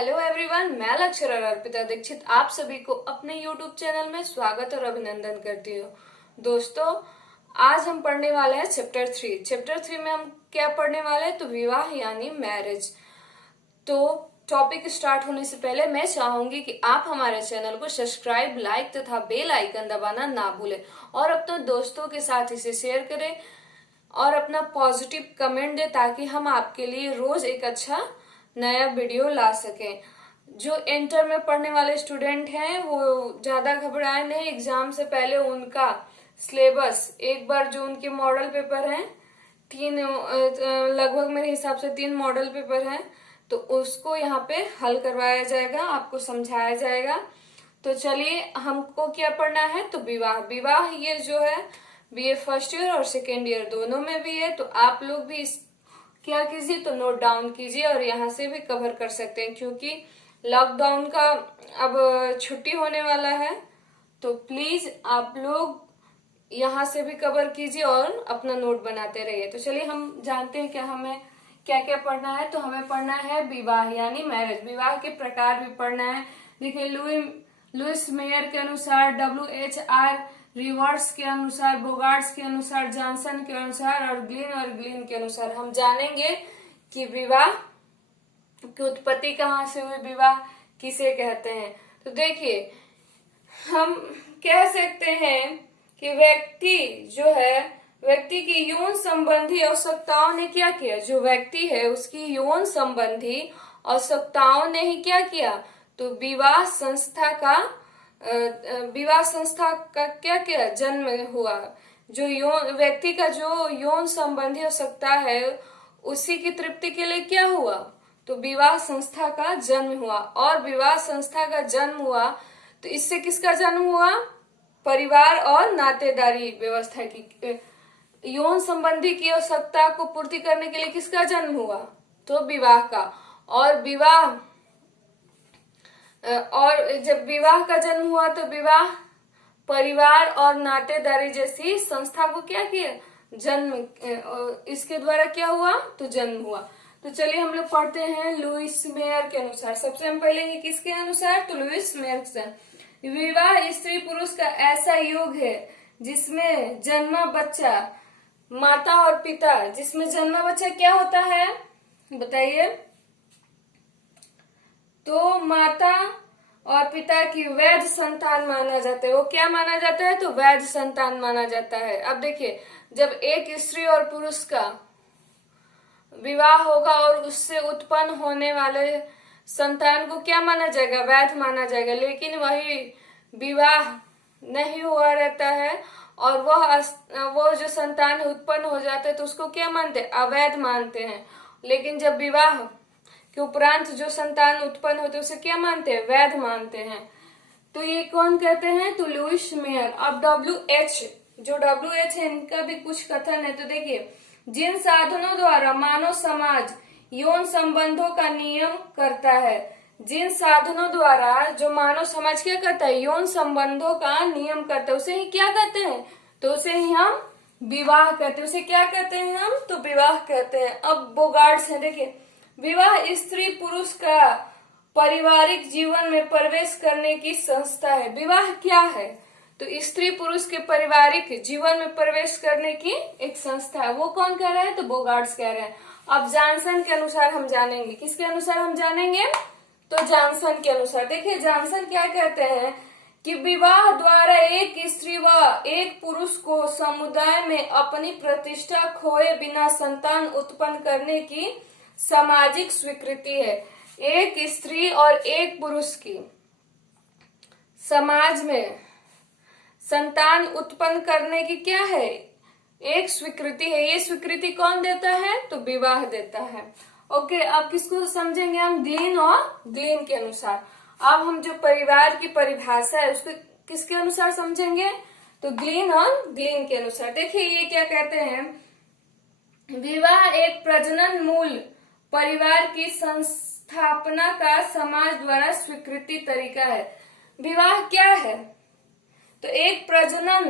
Hello everyone, मैं लक्ष्य और अर्पिता दीक्षित आप सभी को अपने यूट्यूब चैनल में स्वागत और अभिनंदन करती हूँ। दोस्तों, आज हम पढ़ने वाले हैं चैप्टर 3 में हम क्या पढ़ने वाले हैं? तो विवाह यानी मैरिज। तो टॉपिक स्टार्ट होने से पहले मैं चाहूंगी कि आप हमारे चैनल को सब्सक्राइब, लाइक तथा बेल आइकन दबाना ना भूलें और अपने दोस्तों के साथ इसे शेयर करें और अपना पॉजिटिव कमेंट दें ताकि हम आपके लिए रोज एक अच्छा नया वीडियो ला सकें। जो इंटर में पढ़ने वाले स्टूडेंट हैं वो ज्यादा घबराए नहीं। एग्जाम से पहले उनका सिलेबस एक बार, जो उनके मॉडल पेपर हैं, लगभग मेरे हिसाब से 3 मॉडल पेपर हैं, तो उसको यहाँ पे हल करवाया जाएगा, आपको समझाया जाएगा। तो चलिए, हमको क्या पढ़ना है? तो विवाह ये जो है बीए फर्स्ट ईयर और सेकेंड ईयर दोनों में भी है। तो आप लोग भी क्या कीजिए, तो नोट डाउन कीजिए और यहाँ से भी कवर कर सकते हैं, क्योंकि लॉकडाउन का अब छुट्टी होने वाला है। तो प्लीज आप लोग यहाँ से भी कवर कीजिए और अपना नोट बनाते रहिए। तो चलिए, हम जानते हैं कि हमें क्या क्या पढ़ना है। तो हमें पढ़ना है विवाह यानी मैरिज। विवाह के प्रकार भी पढ़ना है। देखिए, लुइस मेयर के अनुसार, WHR रिवर्स के अनुसार, बोगार्ट्स के अनुसार, जॉनसन के अनुसार और ग्लिन के अनुसार हम जानेंगे कि विवाह की उत्पत्ति कहाँ से हुई, विवाह किसे कहते हैं। तो देखिए, हम कह सकते हैं कि व्यक्ति की यौन संबंधी आवश्यकताओं ने क्या किया, जो व्यक्ति है उसकी यौन संबंधी आवश्यकताओं ने ही क्या किया, तो विवाह संस्था का क्या किया, जन्म हुआ। जो व्यक्ति का जो यौन संबंधी आवश्यकता है उसी की तृप्ति के लिए क्या हुआ, तो विवाह संस्था का जन्म हुआ। और विवाह संस्था का जन्म हुआ तो इससे किसका जन्म हुआ, परिवार और नातेदारी व्यवस्था की, यौन संबंधी की आवश्यकता को पूर्ति करने के लिए किसका जन्म हुआ, तो विवाह का। और जब विवाह का जन्म हुआ तो विवाह परिवार और नातेदारी जैसी संस्था को क्या किया, जन्म, इसके द्वारा क्या हुआ, तो जन्म हुआ। तो चलिए हम लोग पढ़ते हैं लुइस मेयर के अनुसार। सबसे हम पहले ये किसके अनुसार, तो लुइस मेयर से। विवाह स्त्री पुरुष का ऐसा योग है जिसमें जन्मा बच्चा, माता और पिता, जिसमें जन्मा बच्चा क्या होता है बताइए, तो माता और पिता की वैध संतान माना जाता है। वो क्या माना जाता है, तो वैध संतान माना जाता है। अब देखिए, जब एक स्त्री और पुरुष का विवाह होगा और उससे उत्पन्न होने वाले संतान को क्या माना जाएगा, वैध माना जाएगा। लेकिन वही विवाह नहीं हुआ रहता है और वो जो संतान उत्पन्न हो जाता है तो उसको क्या मानते हैं, अवैध मानते हैं। लेकिन जब विवाह के उपरांत जो संतान उत्पन्न होते हैं उसे क्या मानते हैं, वैध मानते हैं। तो ये कौन कहते हैं, तो लुइस मेयर। अब WH है, इनका भी कुछ कथन है। तो देखिए, जिन साधनों द्वारा मानव समाज यौन संबंधों का नियम करता है, जिन साधनों द्वारा जो मानव समाज क्या करता है, यौन संबंधों का नियम करता है, उसे ही क्या कहते हैं, तो उसे ही हम विवाह कहते हैं। उसे क्या कहते हैं हम, तो विवाह कहते हैं। अब बोगार्ट्स है, देखिए, विवाह स्त्री पुरुष का पारिवारिक जीवन में प्रवेश करने की संस्था है। विवाह क्या है, तो स्त्री पुरुष के पारिवारिक जीवन में प्रवेश करने की एक संस्था है। वो कौन कह रहा है, तो बोगार्ट्स कह रहे हैं। अब जॉनसन के अनुसार हम जानेंगे, किसके अनुसार हम जानेंगे, तो जॉनसन के अनुसार। देखिए, जॉनसन क्या कहते हैं कि विवाह द्वारा एक स्त्री व एक पुरुष को समुदाय में अपनी प्रतिष्ठा खोए बिना संतान उत्पन्न करने की सामाजिक स्वीकृति है। एक स्त्री और एक पुरुष की समाज में संतान उत्पन्न करने की क्या है, एक स्वीकृति है। ये स्वीकृति कौन देता है, तो विवाह देता है। ओके, अब किसको समझेंगे हम, ग्लिन के अनुसार। अब हम जो परिवार की परिभाषा है उसको किसके अनुसार समझेंगे, तो ग्लिन के अनुसार। देखिए, ये क्या कहते हैं, विवाह एक प्रजनन मूल परिवार की संस्थापना का समाज द्वारा स्वीकृति तरीका है। विवाह क्या है, तो एक प्रजनन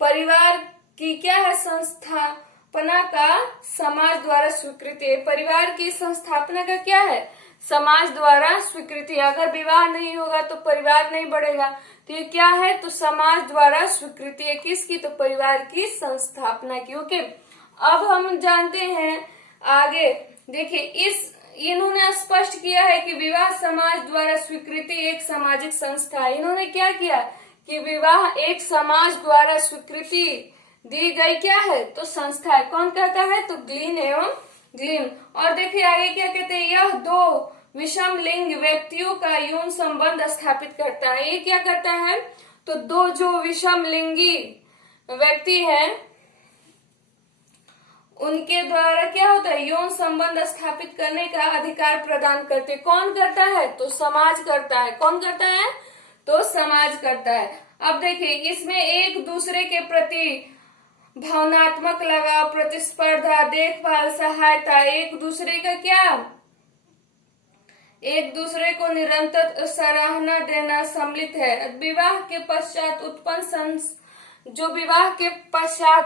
परिवार की क्या है, संस्था का समाज द्वारा स्वीकृति है। परिवार की संस्थापना का क्या है? समाज द्वारा स्वीकृति। अगर विवाह नहीं होगा तो परिवार नहीं बढ़ेगा, तो ये क्या है? तो समाज द्वारा स्वीकृति है। किसकी? तो परिवार की संस्थापना की। ओके, अब हम जानते हैं आगे। देखिए, इन्होंने स्पष्ट किया है कि विवाह समाज द्वारा स्वीकृति एक सामाजिक संस्था है। इन्होंने क्या किया कि विवाह एक समाज द्वारा स्वीकृति दी गई क्या है? तो संस्था है। कौन कहता है? तो ग्लीन एवं ग्लीन। और देखिए आगे क्या कहते हैं, यह दो विषम लिंग व्यक्तियों का यौन संबंध स्थापित करता है। ये क्या करता है? तो दो जो विषम लिंगी व्यक्ति हैं उनके द्वारा क्या होता है? यौन संबंध स्थापित करने का अधिकार प्रदान करते। कौन करता है? तो समाज करता है। कौन करता है? तो समाज करता है। अब देखिए, इसमें एक दूसरे के प्रति भावनात्मक लगाव, प्रतिस्पर्धा, देखभाल, सहायता, एक दूसरे का क्या? एक दूसरे को निरंतर सराहना देना सम्मिलित है। विवाह के पश्चात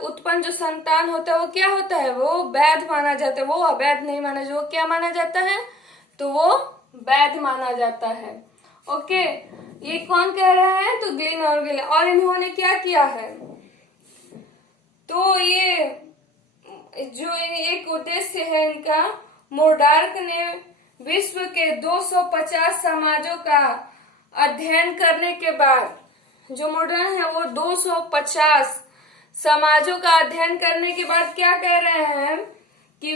उत्पन्न जो संतान होता है वो क्या होता है? वो वैध माना जाता है, वो अवैध नहीं माना जाता। वो क्या माना जाता है? तो वो वैध माना जाता है। ओके, ये कौन कह रहा है? तो ग्लीन और गिल। और इन्होंने क्या किया है? तो ये जो एक उद्देश्य है इनका, मोरडार्क ने विश्व के 250 समाजों का अध्ययन करने के बाद, जो मॉडर्न है वो 250 समाजों का अध्ययन करने के बाद क्या कह रहे हैं कि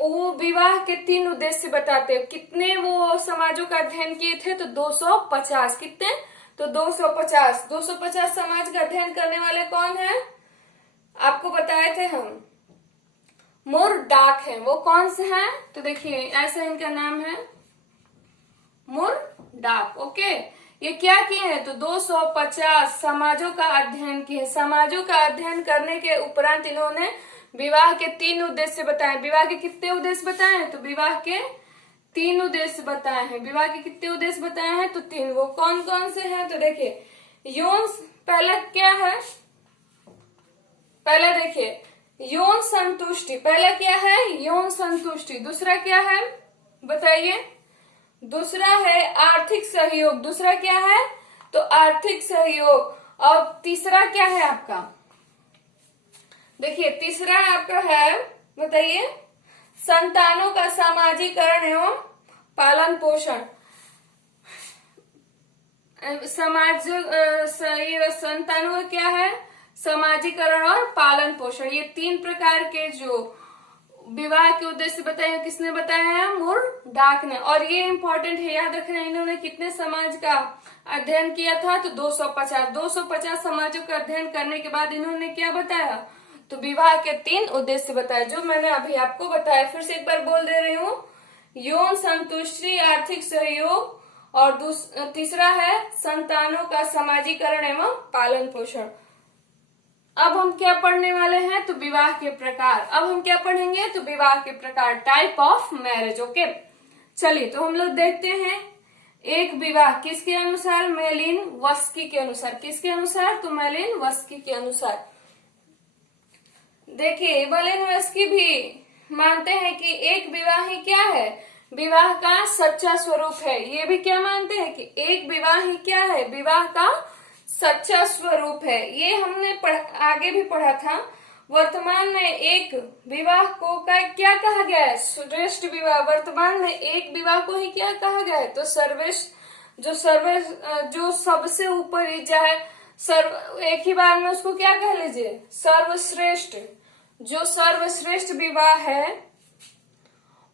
वो विवाह के 3 उद्देश्य बताते हैं। कितने वो समाजों का अध्ययन किए थे? तो 250। कितने? तो 250 समाज का अध्ययन करने वाले कौन है? आपको बताए थे हम, मुरडार्क है। वो कौन से हैं? तो देखिए ऐसा इनका नाम है, मुरडार्क। ओके, ये क्या किए हैं? तो 250 समाजों का अध्ययन किए। समाजों का अध्ययन करने के उपरांत इन्होंने विवाह के 3 उद्देश्य बताए। विवाह के कितने उद्देश्य बताए हैं? तो विवाह के 3 उद्देश्य बताए हैं। विवाह के कितने उद्देश्य बताए हैं? तो 3। वो कौन कौन से हैं? तो देखिए, यौन, पहला क्या है? पहला देखिए यौन संतुष्टि। पहला क्या है? यौन संतुष्टि। दूसरा क्या है बताइए? दूसरा है आर्थिक सहयोग। दूसरा क्या है? तो आर्थिक सहयोग। और तीसरा क्या है आपका? देखिए तीसरा आपका है, बताइए, संतानों का सामाजिकरण एवं पालन पोषण। संतानों का क्या है? समाजीकरण और पालन पोषण। ये 3 प्रकार के जो विवाह के उद्देश्य बताए हैं, किसने बताया है? मुरडार्क ने। और ये इंपॉर्टेंट है, याद रखना। इन्होंने कितने समाज का अध्ययन किया था? तो 250 समाजों का अध्ययन करने के बाद इन्होंने क्या बताया? तो विवाह के 3 उद्देश्य बताए, जो मैंने अभी आपको बताया। फिर से एक बार बोल दे रही हूँ, यौन संतुष्टि, आर्थिक सहयोग, और तीसरा है संतानों का समाजीकरण एवं पालन पोषण। अब हम क्या पढ़ने वाले हैं? तो विवाह के प्रकार। अब हम क्या पढ़ेंगे? तो विवाह के प्रकार, टाइप ऑफ मैरिज। ओके, चलिए तो हम लोग देखते हैं। एक विवाह किसके अनुसार? मेलिनवस्की के अनुसार। किसके अनुसार? तो मेलिनवस्की के अनुसार। देखिए मेलिनवस्की भी मानते हैं कि एक विवाह ही क्या है? विवाह का सच्चा स्वरूप है। ये भी क्या मानते हैं कि एक विवाह ही क्या है? विवाह का सच्चा स्वरूप है। ये हमने आगे भी पढ़ा था। वर्तमान में एक विवाह को क्या कहा गया है? श्रेष्ठ विवाह। वर्तमान में एक विवाह को ही क्या कहा गया है? तो जो सबसे ऊपर ही जाए, एक ही बार में उसको क्या कह लीजिए? सर्वश्रेष्ठ। जो सर्वश्रेष्ठ विवाह है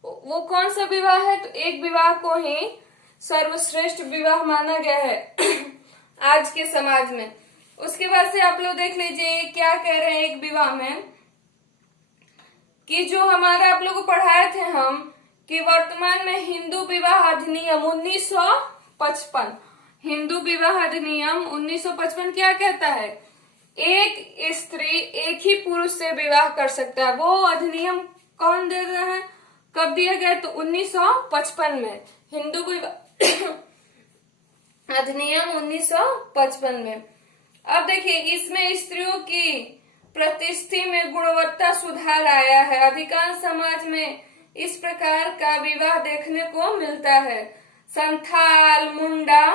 वो कौन सा विवाह है? तो एक विवाह को ही सर्वश्रेष्ठ विवाह माना गया है आज के समाज में। उसके बाद से आप लोग देख लीजिए क्या कह रहे हैं एक विवाह में, कि जो हमारा आप लोग को पढ़ाए थे हम, कि वर्तमान में हिंदू विवाह अधिनियम 1955, हिंदू विवाह अधिनियम 1955 क्या कहता है? एक स्त्री एक ही पुरुष से विवाह कर सकता है। वो अधिनियम कौन दे रहा है? कब दिया गया? तो 1955 में हिंदू विवाह अधिनियम 1955 में। अब देखिए इसमें स्त्रियों की प्रतिष्ठा में गुणवत्ता सुधार आया है। अधिकांश समाज में इस प्रकार का विवाह देखने को मिलता है। संथाल, मुंडा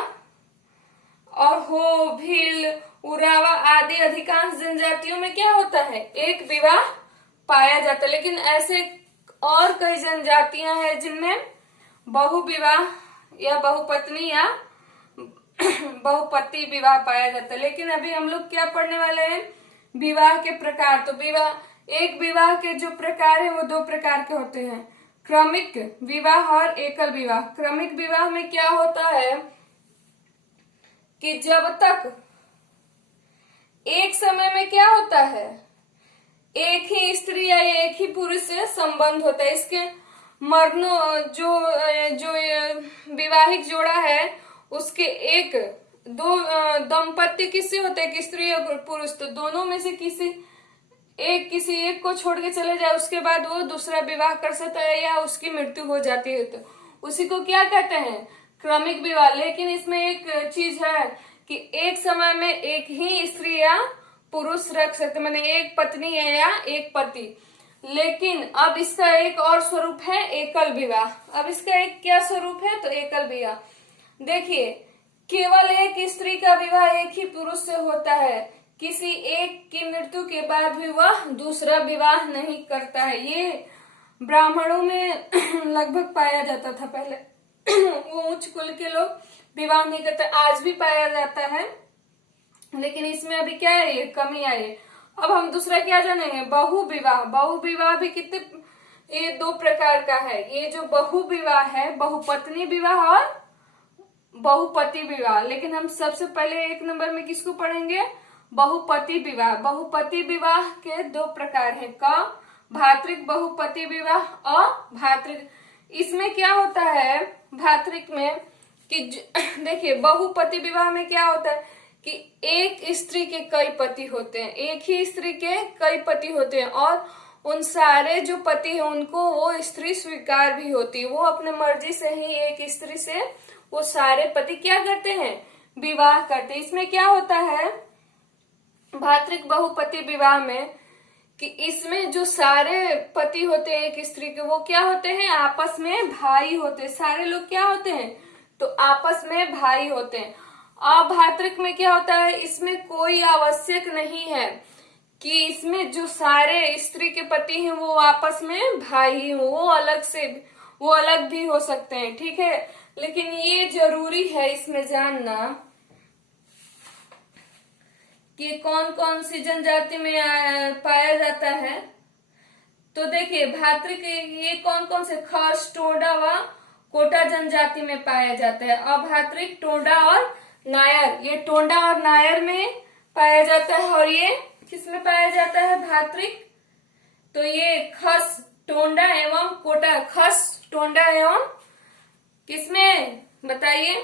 और हो, भील, उरावा आदि अधिकांश जनजातियों में क्या होता है, एक विवाह पाया जाता है। लेकिन ऐसे और कई जनजातियां हैं जिनमें बहुविवाह या बहुपत्नी या बहुपति विवाह पाया जाता है। लेकिन अभी हम लोग क्या पढ़ने वाले हैं, विवाह के प्रकार। तो एक विवाह के जो प्रकार है वो दो प्रकार के होते हैं, क्रमिक विवाह और एकल विवाह। क्रमिक विवाह में क्या होता है कि जब तक एक समय में क्या होता है, एक ही स्त्री या एक ही पुरुष से संबंध होता है। इसके मरनों जो विवाहिक जोड़ा है उसके एक दो दंपत्ति किससे होते हैं, कि स्त्री या पुरुष, तो दोनों में से किसी एक को छोड़ के चले जाए, उसके बाद वो दूसरा विवाह कर सकता है या उसकी मृत्यु हो जाती है, तो उसी को क्या कहते हैं, क्रमिक विवाह। लेकिन इसमें एक चीज है कि एक समय में एक ही स्त्री या पुरुष रख सकते, माने एक पत्नी है या एक पति। लेकिन अब इसका एक और स्वरूप है एकल विवाह। अब इसका एक क्या स्वरूप है, तो एकल विवाह। देखिए, केवल एक स्त्री का विवाह एक ही पुरुष से होता है। किसी एक की मृत्यु के बाद भी वह दूसरा विवाह नहीं करता है। ये ब्राह्मणों में लगभग पाया जाता था पहले। वो उच्च कुल के लोग विवाह नहीं करते, आज भी पाया जाता है, लेकिन इसमें अभी क्या है, ये कमी आई है। अब हम दूसरा क्या जानेंगे, बहुविवाह। बहुविवाह भी कितने, ये दो प्रकार का है। ये जो बहुविवाह है, बहुपत्नी विवाह और बहुपति विवाह। लेकिन हम सबसे पहले एक नंबर में किसको पढ़ेंगे, बहुपति विवाह। बहुपति विवाह के दो प्रकार हैं, का भातृक बहुपति विवाह और भातृक। इसमें क्या होता है भातृक में कि देखिए, बहुपति विवाह में क्या होता है कि एक स्त्री के कई पति होते हैं, एक ही स्त्री के कई पति होते हैं, और उन सारे जो पति हैं उनको वो स्त्री स्वीकार भी होती है। वो अपने मर्जी से ही एक स्त्री से वो सारे पति क्या करते हैं, विवाह करते हैं। इसमें क्या होता है भातृक बहुपति विवाह में कि इसमें जो सारे पति होते हैं एक स्त्री के, वो क्या होते हैं, आपस में भाई होते हैं। सारे लोग क्या होते हैं, तो आपस में भाई होते हैं। अभातृक में क्या होता है, इसमें कोई आवश्यक नहीं है कि इसमें जो सारे स्त्री के पति हैं वो आपस में भाई हो, वो अलग भी हो सकते हैं, ठीक है। लेकिन ये जरूरी है इसमें जानना कि कौन कौन सी जनजाति में पाया जाता है। तो देखिए, भातृक ये कौन कौन से, खास टोडा व कोटा जनजाति में पाया जाता है। अभातृक टोडा और नायर, ये टोंडा और नायर में पाया जाता है। और ये किस में पाया जाता है भातृक, तो ये खस टोंडा एवं कोटा, खस टोंडा एवं किसमें बताइए,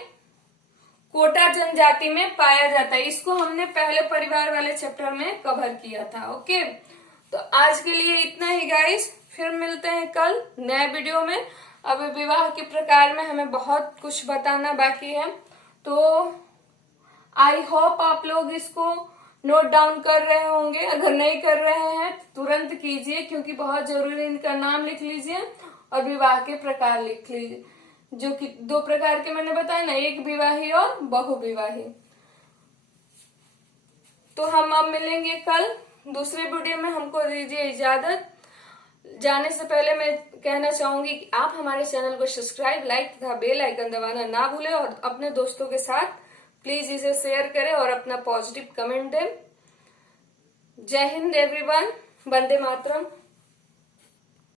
कोटा जनजाति में पाया जाता है। इसको हमने पहले परिवार वाले चैप्टर में कवर किया था। ओके, तो आज के लिए इतना ही गाइस, फिर मिलते हैं कल नए वीडियो में। अब विवाह के प्रकार में हमें बहुत कुछ बताना बाकी है, तो आई होप आप लोग इसको नोट डाउन कर रहे होंगे। अगर नहीं कर रहे हैं तुरंत कीजिए, क्योंकि बहुत जरूरी। इनका नाम लिख लीजिए और विवाह के प्रकार लिख लीजिए, जो कि दो प्रकार के मैंने बताया ना, एक विवाही और बहुविवाही। तो हम अब मिलेंगे कल दूसरे वीडियो में। हमको दीजिए इजाजत। जाने से पहले मैं कहना चाहूंगी कि आप हमारे चैनल को सब्सक्राइब, लाइक तथा बेल आइकन दबाना ना भूलें, और अपने दोस्तों के साथ प्लीज इसे शेयर करें और अपना पॉजिटिव कमेंट दें। जय हिंद एवरीवन, वंदे मातरम।